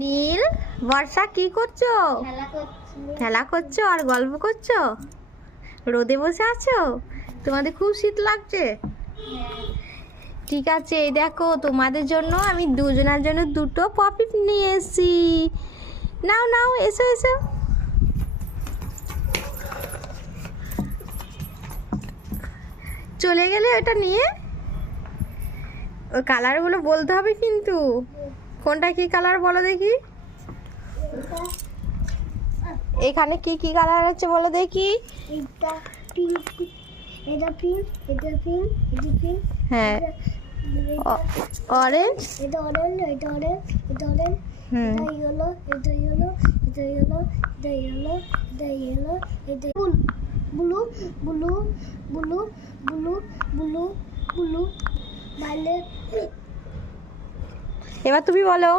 নীল, বর্ষা কি করছো? খেলা করছো আর গল্প করছো? রোদে বসে আছো? তোমাদের খুব শীত লাগছে? ঠিক আছে, এই দেখো তোমাদের জন্য আমি দুজনের জন্য দুটো পপি নিয়ে এসেছি। নাও নাও, এসো এসো। চলে গেলে ওটা নিয়ে। ওই কালারগুলো বলতে হবে কিন্তু। কোনটা কি কালার বলো দেখি। এখানে কি কি কালার আছে বলো দেখি। এটা পিঙ্ক, এটা পিঙ্ক, এটা পিঙ্ক, এটা পিঙ্ক, হ্যাঁ, অরেঞ্জ, এটা অরেঞ্জ, এটা অরেঞ্জ, এটা অরেঞ্জ, এটা ইয়েলো, এটা ইয়েলো, এটা ইয়েলো, এটা ইয়েলো, এটা ইয়েলো, এটা blue, blue, blue, blue, blue, blue, violet. এবার তুমি বলো।